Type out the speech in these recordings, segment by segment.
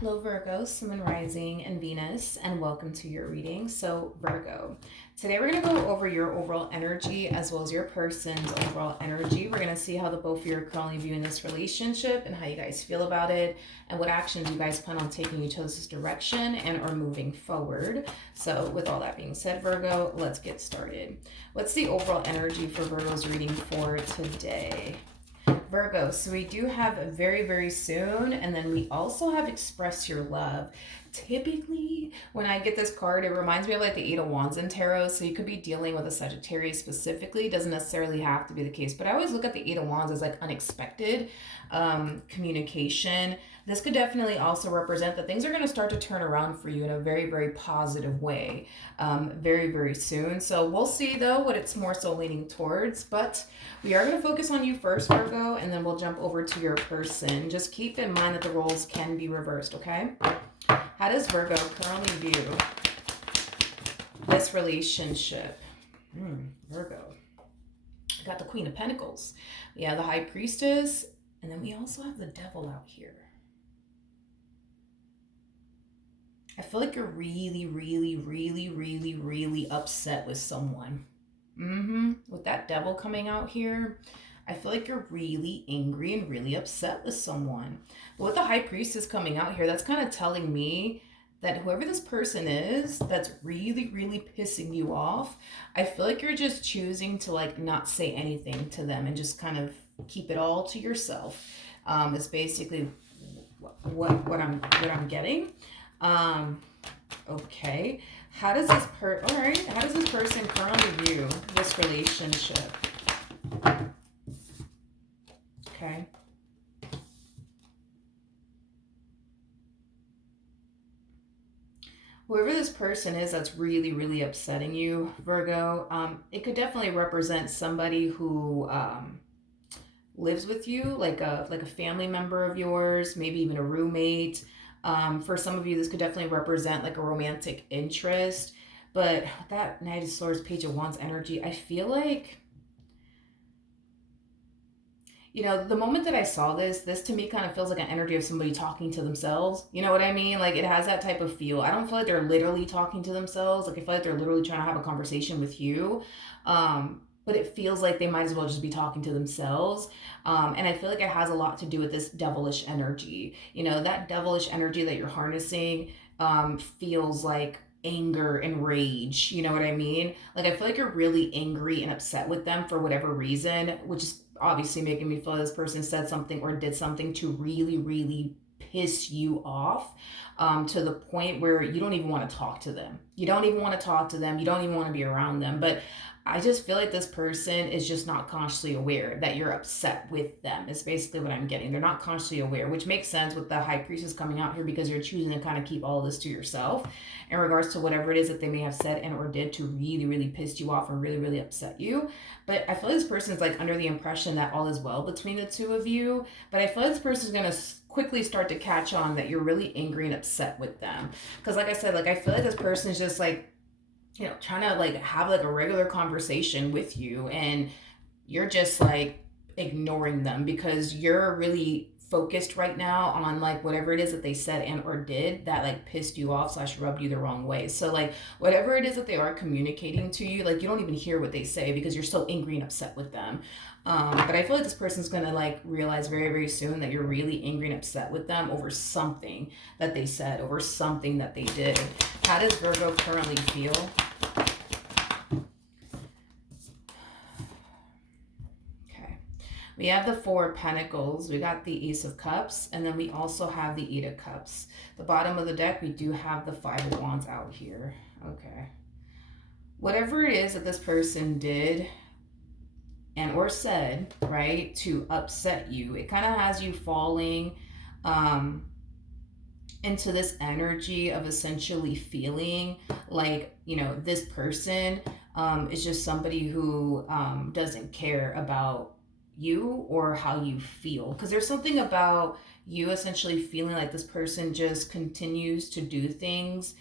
Hello, Virgo, Sun, and Rising, and Venus, and welcome to your reading. So, Virgo, today we're going to go over your overall energy as well as your person's overall energy. We're going to see how the both of you are currently viewing this relationship and how you guys feel about it, and what actions you guys plan on taking each other's direction and are moving forward. So, with all that being said, Virgo, let's get started. What's the overall energy for Virgo's reading for today? Virgo, so we do have very, very soon, and then we also have express your love. Typically, when I get this card, it reminds me of like the Eight of Wands in tarot. So you could be dealing with a Sagittarius specifically. Doesn't necessarily have to be the case, but I always look at the Eight of Wands as like unexpected communication. This could definitely also represent that things are going to start to turn around for you in a very, very positive way very, very soon. So we'll see though what it's more so leaning towards, but we are going to focus on you first, Virgo, and then we'll jump over to your person. Just keep in mind that the roles can be reversed, okay? How does Virgo currently view this relationship? Virgo. We got the Queen of Pentacles. We have the High Priestess, and then we also have the Devil out here. I feel like you're really, really, really, really, really upset with someone. With that Devil coming out here, I feel like you're really angry and really upset with someone. But with the High Priestess coming out here, that's kind of telling me that whoever this person is that's really, really pissing you off, I feel like you're just choosing to like not say anything to them and just kind of keep it all to yourself. It's basically what I'm getting. Okay. How does this how does this person currently view this relationship? Okay. Whoever this person is that's really, really upsetting you, Virgo, it could definitely represent somebody who lives with you, like a family member of yours, maybe even a roommate. For some of you, this could definitely represent like a romantic interest. But that Knight of Swords, Page of Wands energy, I feel like, you know, the moment that I saw this to me kind of feels like an energy of somebody talking to themselves. You know what I mean? Like it has that type of feel. I don't feel like they're literally talking to themselves. Like I feel like they're literally trying to have a conversation with you. But it feels like they might as well just be talking to themselves. And I feel like it has a lot to do with this devilish energy. You know, that devilish energy that you're harnessing feels like anger and rage. You know what I mean? Like I feel like you're really angry and upset with them for whatever reason, which is obviously making me feel like this person said something or did something to really, really piss you off to the point where you don't even want to talk to them. You don't even want to talk to them. You don't even want to be around them. But I just feel like this person is just not consciously aware that you're upset with them. It's basically what I'm getting. They're not consciously aware, which makes sense with the High Priestess coming out here because you're choosing to kind of keep all of this to yourself in regards to whatever it is that they may have said and or did to really, really piss you off or really, really upset you. But I feel like this person's like under the impression that all is well between the two of you. But I feel like this person's going to quickly start to catch on that you're really angry and upset with them. Because like I said, like I feel like this person is just like, you know, trying to like have like a regular conversation with you and you're just like ignoring them because you're really focused right now on like whatever it is that they said and or did that like pissed you off / rubbed you the wrong way. So like whatever it is that they are communicating to you, like you don't even hear what they say because you're so angry and upset with them. But I feel like this person's gonna like realize very, very soon that you're really angry and upset with them over something that they said, over something that they did. How does Virgo currently feel? Okay. We have the Four of Pentacles, we got the Ace of Cups, and then we also have the Eight of Cups. The bottom of the deck, we do have the Five of Wands out here. Okay. Whatever it is that this person did and or said, right, to upset you, it kind of has you falling into this energy of essentially feeling like, you know, this person is just somebody who doesn't care about you or how you feel. Because there's something about you essentially feeling like this person just continues to do things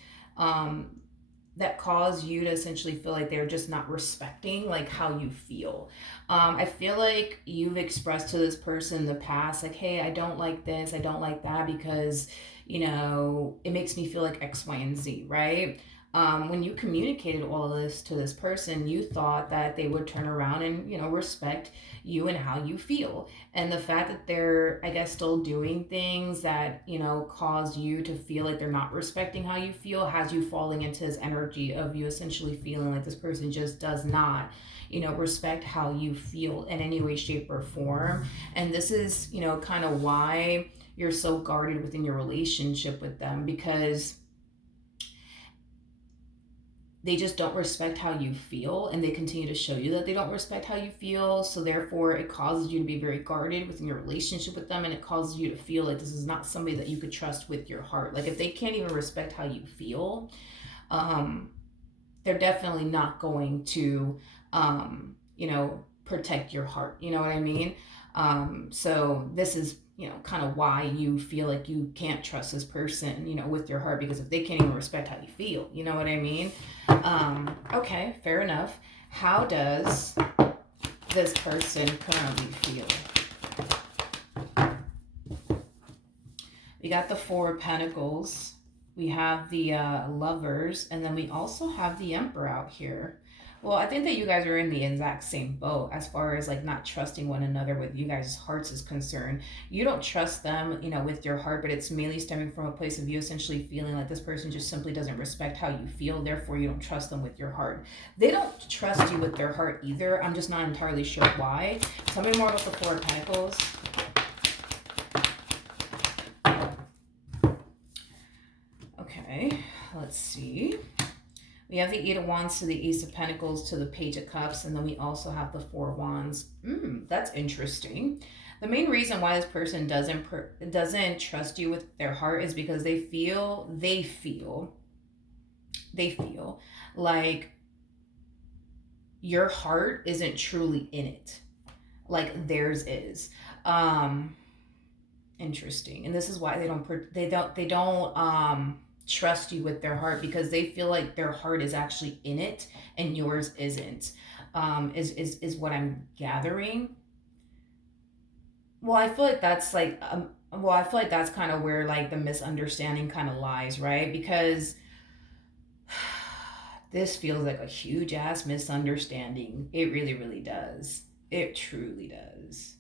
that cause you to essentially feel like they're just not respecting like how you feel. I feel like you've expressed to this person in the past, like, hey, I don't like this, I don't like that because, it makes me feel like X, Y, and Z, right? When you communicated all of this to this person, you thought that they would turn around and, respect you and how you feel. And the fact that they're, I guess, still doing things that, cause you to feel like they're not respecting how you feel has you falling into this energy of you essentially feeling like this person just does not, respect how you feel in any way, shape, or form. And this is, kind of why you're so guarded within your relationship with them, because they just don't respect how you feel, and they continue to show you that they don't respect how you feel. So therefore it causes you to be very guarded within your relationship with them, and it causes you to feel like this is not somebody that you could trust with your heart. Like if they can't even respect how you feel, um they're definitely not going to protect your heart, you know what I mean? So this is, kind of why you feel like you can't trust this person, with your heart, because if they can't even respect how you feel, you know what I mean? Okay, fair enough. How does this person currently feel? We got the Four of Pentacles, we have the Lovers, and then we also have the Emperor out here. Well, I think that you guys are in the exact same boat as far as like not trusting one another with you guys' hearts is concerned. You don't trust them, with your heart, but it's mainly stemming from a place of you essentially feeling like this person just simply doesn't respect how you feel. Therefore, you don't trust them with your heart. They don't trust you with their heart either. I'm just not entirely sure why. Tell me more about the Four of Pentacles. Okay, let's see. We have the Eight of Wands to the Ace of Pentacles to the Page of Cups, and then we also have the Four of Wands. That's interesting. The main reason why this person doesn't trust you with their heart is because they feel like your heart isn't truly in it, like theirs is. Interesting. And this is why they don't trust you with their heart, because they feel like their heart is actually in it and yours isn't. Is what I'm gathering. Well, I feel like that's like I feel like that's kind of where like the misunderstanding kind of lies, right? Because this feels like a huge ass misunderstanding. It really, really does. It truly does.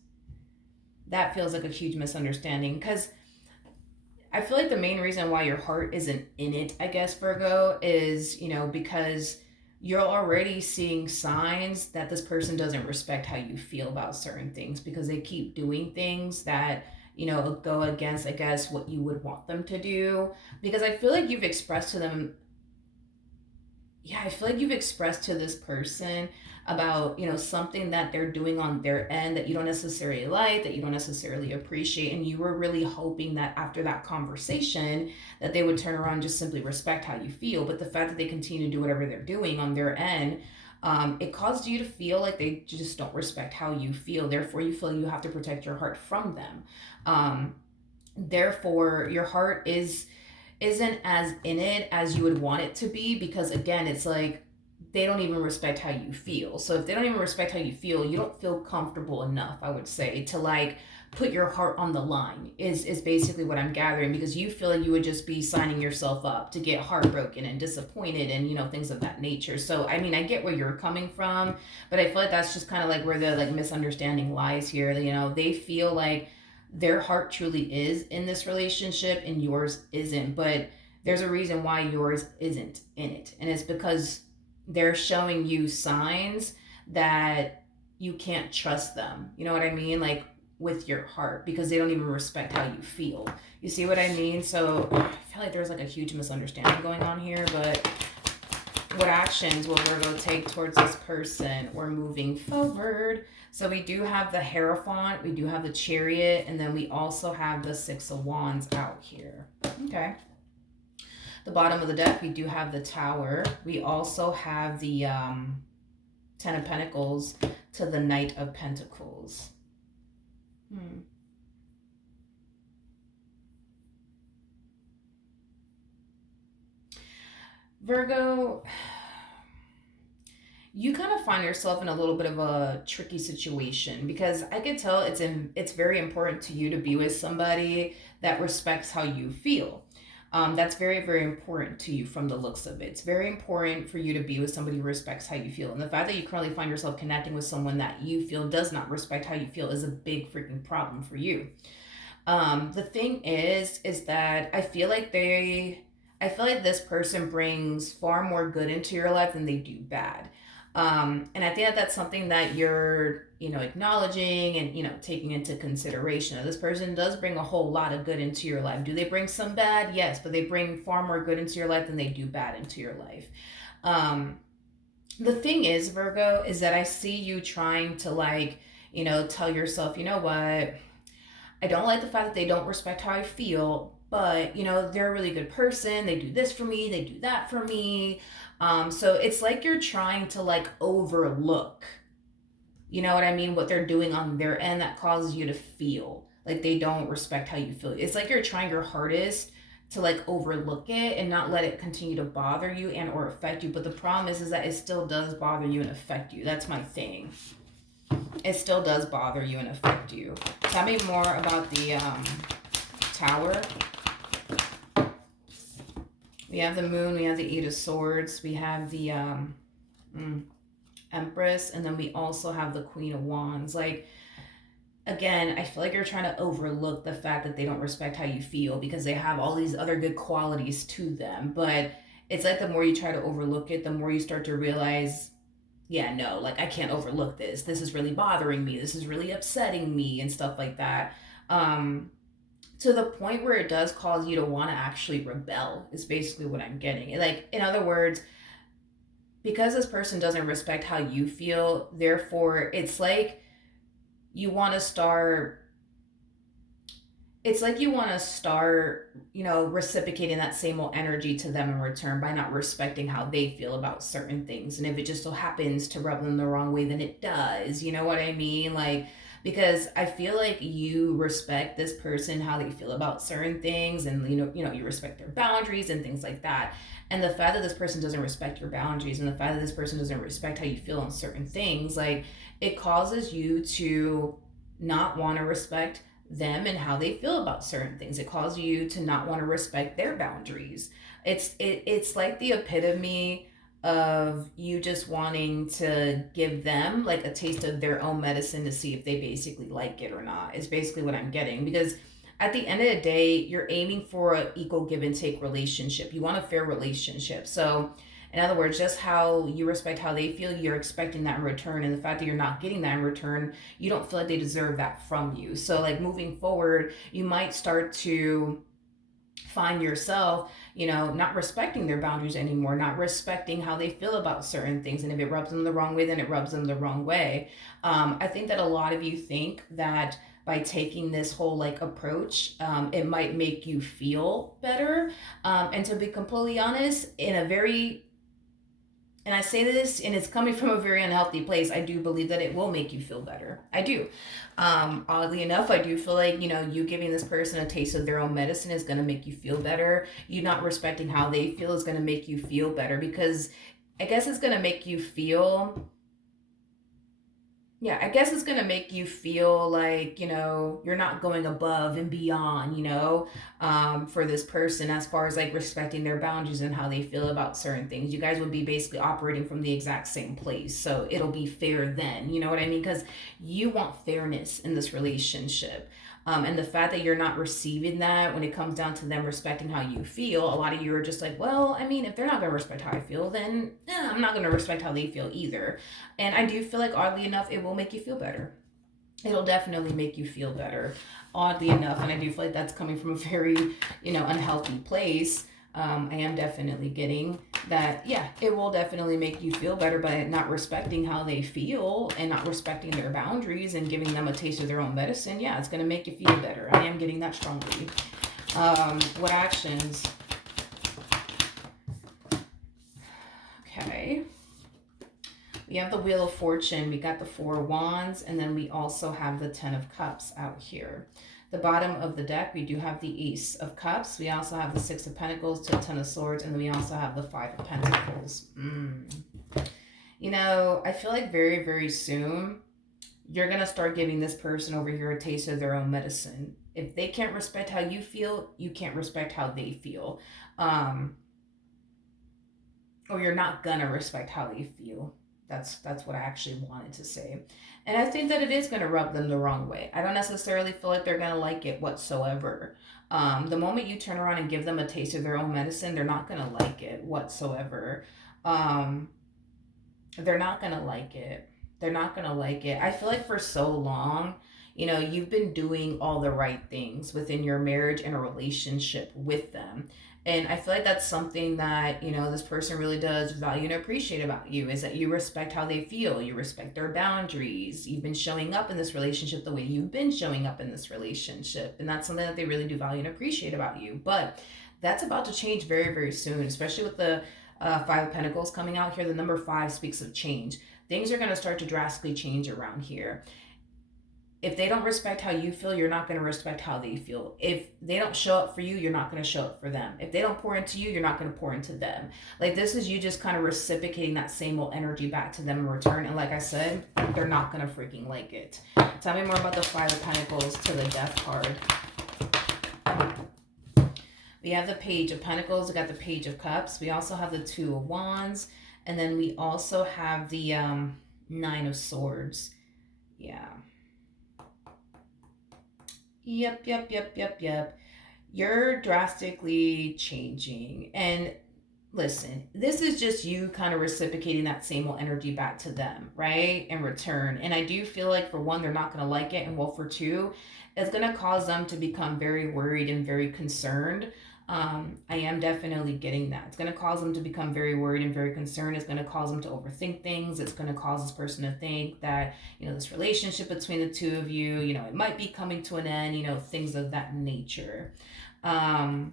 That feels like a huge misunderstanding, because I feel like the main reason why your heart isn't in it, I guess, Virgo, is, because you're already seeing signs that this person doesn't respect how you feel about certain things, because they keep doing things that, go against, I guess, what you would want them to do. Because I feel like you've expressed to them, I feel like you've expressed to this person about, something that they're doing on their end that you don't necessarily like, that you don't necessarily appreciate. And you were really hoping that after that conversation that they would turn around and just simply respect how you feel. But the fact that they continue to do whatever they're doing on their end, it caused you to feel like they just don't respect how you feel. Therefore, you feel you have to protect your heart from them. Therefore, your heart isn't as in it as you would want it to be, because again, it's like they don't even respect how you feel. So if they don't even respect how you feel, you don't feel comfortable enough, I would say, to like put your heart on the line, is basically what I'm gathering, because you feel like you would just be signing yourself up to get heartbroken and disappointed and things of that nature. So I mean, I get where you're coming from, but I feel like that's just kind of like where the like misunderstanding lies here. They feel like their heart truly is in this relationship and yours isn't, but there's a reason why yours isn't in it, and it's because they're showing you signs that you can't trust them, you know what I mean, like with your heart, because they don't even respect how you feel. You see what I mean? So I feel like there's like a huge misunderstanding going on here. But what actions will Virgo take towards this person? We're moving forward. So we do have the Hierophant, we do have the Chariot, and then we also have the Six of Wands out here. Okay. The bottom of the deck, we do have the Tower. We also have the Ten of Pentacles to the Knight of Pentacles. Virgo, you kind of find yourself in a little bit of a tricky situation because I can tell it's very important to you to be with somebody that respects how you feel. That's very, very important to you from the looks of it. It's very important for you to be with somebody who respects how you feel. And the fact that you currently find yourself connecting with someone that you feel does not respect how you feel is a big freaking problem for you. The thing is that I feel like this person brings far more good into your life than they do bad. And I think that that's something that you're, acknowledging and, taking into consideration. This person does bring a whole lot of good into your life. Do they bring some bad? Yes, but they bring far more good into your life than they do bad into your life. Um, the thing is, Virgo, is that I see you trying to tell yourself, you know what? I don't like the fact that they don't respect how I feel, but they're a really good person. They do this for me, they do that for me. So it's like you're trying to overlook, you know what I mean, what they're doing on their end that causes you to feel like they don't respect how you feel. It's like you're trying your hardest to overlook it and not let it continue to bother you and or affect you. But the problem is that it still does bother you and affect you. That's my thing. It still does bother you and affect you. Tell me more about the Tower. We have the Moon, we have the Eight of Swords, we have the Empress, and then we also have the Queen of Wands. Again, I feel like you're trying to overlook the fact that they don't respect how you feel because they have all these other good qualities to them. But it's like the more you try to overlook it, the more you start to realize, yeah, no, I can't overlook this. This is really bothering me. This is really upsetting me and stuff like that. To the point where it does cause you to want to actually rebel is basically what I'm getting. In other words, because this person doesn't respect how you feel, therefore it's like you want to start reciprocating that same old energy to them in return by not respecting how they feel about certain things. And if it just so happens to rub them the wrong way, then it does. You know what I mean? Because I feel like you respect this person, how they feel about certain things, and you respect their boundaries and things like that. And the fact that this person doesn't respect your boundaries and the fact that this person doesn't respect how you feel on certain things, it causes you to not want to respect them and how they feel about certain things. It causes you to not want to respect their boundaries. It's like the epitome of you just wanting to give them a taste of their own medicine to see if they basically like it or not, is basically what I'm getting. Because at the end of the day, you're aiming for an equal give and take relationship. You want a fair relationship. So in other words, just how you respect how they feel, you're expecting that in return. And the fact that you're not getting that in return, you don't feel like they deserve that from you. So moving forward, you might start to find yourself, not respecting their boundaries anymore, not respecting how they feel about certain things. And if it rubs them the wrong way, then it rubs them the wrong way. I think that a lot of you think that by taking this whole approach, it might make you feel better. And to be completely honest, and I say this, and it's coming from a very unhealthy place, I do believe that it will make you feel better. I do. Oddly enough, I do feel like, you giving this person a taste of their own medicine is going to make you feel better. You not respecting how they feel is going to make you feel better, because I guess it's going to make you feel yeah, I guess it's gonna make you feel like, you're not going above and beyond, for this person as far as respecting their boundaries and how they feel about certain things. You guys would be basically operating from the exact same place. So it'll be fair then, you know what I mean? Because you want fairness in this relationship. And the fact that you're not receiving that when it comes down to them respecting how you feel, a lot of you are just like, well, I mean, if they're not going to respect how I feel, then I'm not going to respect how they feel either. And I do feel like, oddly enough, it will make you feel better. It'll definitely make you feel better, oddly enough. And I do feel like that's coming from a very, unhealthy place. I am definitely getting that, yeah, it will definitely make you feel better by not respecting how they feel and not respecting their boundaries and giving them a taste of their own medicine. Yeah, it's going to make you feel better. I am getting that strongly. What actions? Okay. We have the Wheel of Fortune, we got the Four of Wands, and then we also have the Ten of Cups out here. The bottom of the deck, we do have the Ace of Cups. We also have the Six of Pentacles to Ten of Swords, and then we also have the Five of Pentacles. You know, I feel like very, very soon, you're going to start giving this person over here a taste of their own medicine. If they can't respect how you feel, you can't respect how they feel. Or you're not going to respect how they feel. That's what I actually wanted to say. And I think that it is going to rub them the wrong way. I don't necessarily feel like they're going to like it whatsoever. The moment you turn around and give them a taste of their own medicine, they're not going to like it whatsoever. They're not going to like it. They're not going to like it. I feel like for so long, you know, you've been doing all the right things within your marriage and a relationship with them. And I feel like that's something that, you know, this person really does value and appreciate about you, is that you respect how they feel. You respect their boundaries. You've been showing up in this relationship the way you've been showing up in this relationship. And that's something that they really do value and appreciate about you. But that's about to change very, very soon, especially with the Five of Pentacles coming out here. The number 5 speaks of change. Things are going to start to drastically change around here. If they don't respect how you feel, you're not going to respect how they feel. If they don't show up for you, you're not going to show up for them. If they don't pour into you, you're not going to pour into them. Like, this is you just kind of reciprocating that same old energy back to them in return. And like I said, they're not going to freaking like it. Tell me more about the Five of Pentacles to the Death card. We have the Page of Pentacles. We got the Page of Cups. We also have the Two of Wands. And then we also have the Nine of Swords. Yeah. Yep. You're drastically changing. And listen, this is just you kind of reciprocating that same old energy back to them, right? In return. And I do feel like, for one, they're not going to like it. And well, for two, it's going to cause them to become very worried and very concerned. I am definitely getting that. It's going to cause them to become very worried and very concerned. It's going to cause them to overthink things. It's going to cause this person to think that, you know, this relationship between the two of you, you know, it might be coming to an end, you know, things of that nature. Yeah,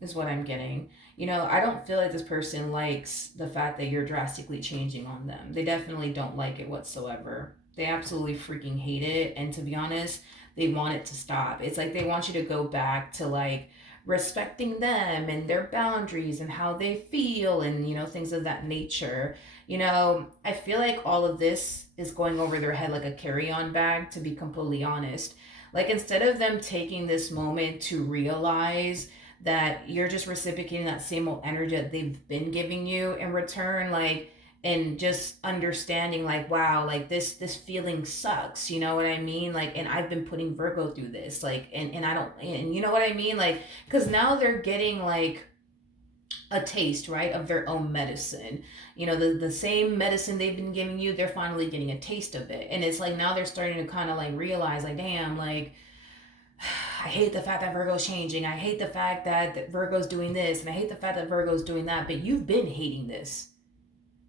is what I'm getting. You know, I don't feel like this person likes the fact that you're drastically changing on them. They definitely don't like it whatsoever. They absolutely freaking hate it. And to be honest, they want it to stop. It's like they want you to go back to, like, respecting them and their boundaries and how they feel and, you know, things of that nature. You know, I feel like all of this is going over their head like a carry-on bag, to be completely honest. Like, instead of them taking this moment to realize that you're just reciprocating that same old energy that they've been giving you in return, like, and just understanding, like, wow, like, this feeling sucks, you know what I mean? Like, and I've been putting Virgo through this, like, and I don't, and you know what I mean? Like, because now they're getting, like, a taste, right, of their own medicine. You know, the same medicine they've been giving you, they're finally getting a taste of it. And it's like, now they're starting to kind of, like, realize, like, damn, like, I hate the fact that Virgo's changing. I hate the fact that Virgo's doing this, and I hate the fact that Virgo's doing that. But you've been hating this,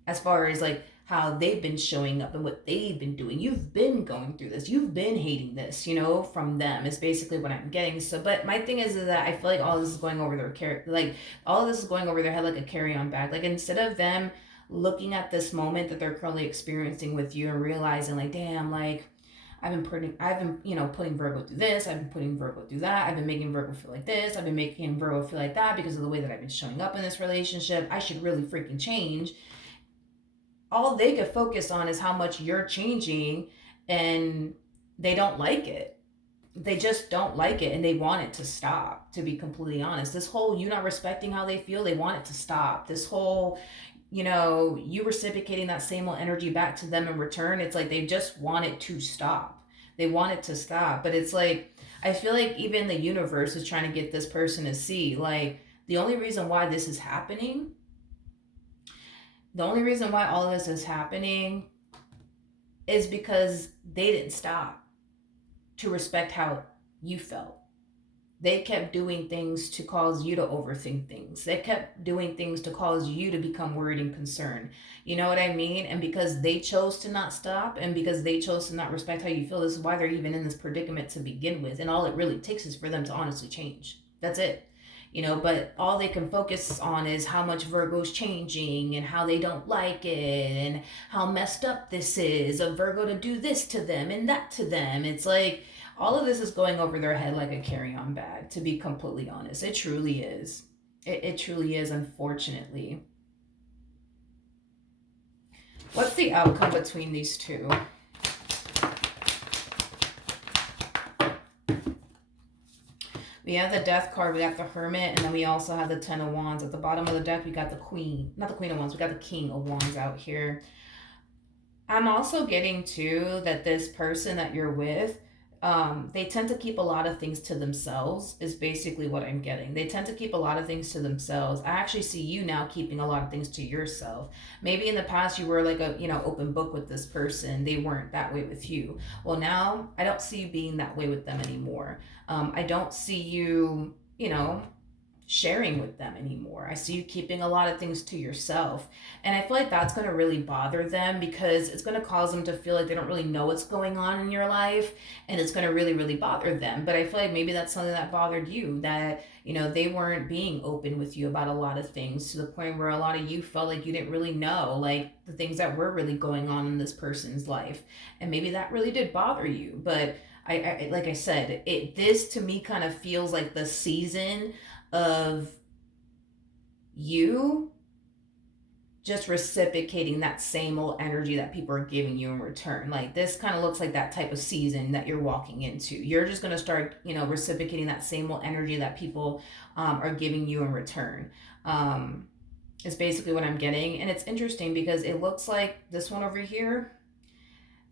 as far as, like, how they've been showing up and what they've been doing. You've been going through this. You've been hating this, you know, from them, is basically what I'm getting. So, but my thing is that I feel like all this is going over their all of this is going over their head like a carry-on bag. Like, instead of them looking at this moment that they're currently experiencing with you and realizing, like, damn, like, I've been, you know, putting Virgo through this. I've been putting Virgo through that. I've been making Virgo feel like this. I've been making Virgo feel like that because of the way that I've been showing up in this relationship. I should really freaking change. All they could focus on is how much you're changing, and they don't like it. They just don't like it, and they want it to stop, to be completely honest. This whole you not respecting how they feel, they want it to stop. This whole, you know, you reciprocating that same old energy back to them in return, it's like they just want it to stop. They want it to stop. But it's like, I feel like even the universe is trying to get this person to see, like, the only reason why this is happening, the only reason why all of this is happening is because they didn't stop to respect how you felt. They kept doing things to cause you to overthink things. They kept doing things to cause you to become worried and concerned. You know what I mean? And because they chose to not stop, and because they chose to not respect how you feel, this is why they're even in this predicament to begin with. And all it really takes is for them to honestly change. That's it. but all they can focus on is how much Virgo's changing and how they don't like it and how messed up this is of Virgo to do this to them and that to them. It's like all of this is going over their head like a carry-on bag, to be completely honest. It truly is. It truly is, unfortunately. What's the outcome between these two? We have the Death card, we got the Hermit, and then we also have the Ten of Wands. At the bottom of the deck, we got the Queen. Not the Queen of Wands, we got the King of Wands out here. I'm also getting, too, that this person that you're with, they tend to keep a lot of things to themselves, is basically what I'm getting. They tend to keep a lot of things to themselves. I actually see you now keeping a lot of things to yourself. Maybe in the past you were like a, open book with this person. They weren't that way with you. Well, now I don't see you being that way with them anymore. I don't see you, sharing with them anymore. I see you keeping a lot of things to yourself. And I feel like that's going to really bother them, because it's going to cause them to feel like they don't really know what's going on in your life, and it's going to really, really bother them. But I feel like maybe that's something that bothered you, that, they weren't being open with you about a lot of things, to the point where a lot of you felt like you didn't really know, like, the things that were really going on in this person's life. And maybe that really did bother you. But I like I said, this to me kind of feels like the season of you just reciprocating that same old energy that people are giving you in return. Like, this kind of looks like that type of season that you're walking into. You're just going to start, reciprocating that same old energy that people are giving you in return. Is basically what I'm getting. And it's interesting because it looks like this one over here,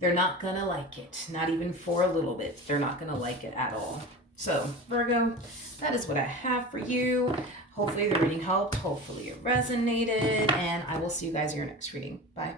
they're not going to like it. Not even for a little bit. They're not going to like it at all. So, Virgo, that is what I have for you. Hopefully the reading helped. Hopefully it resonated. And I will see you guys in your next reading. Bye.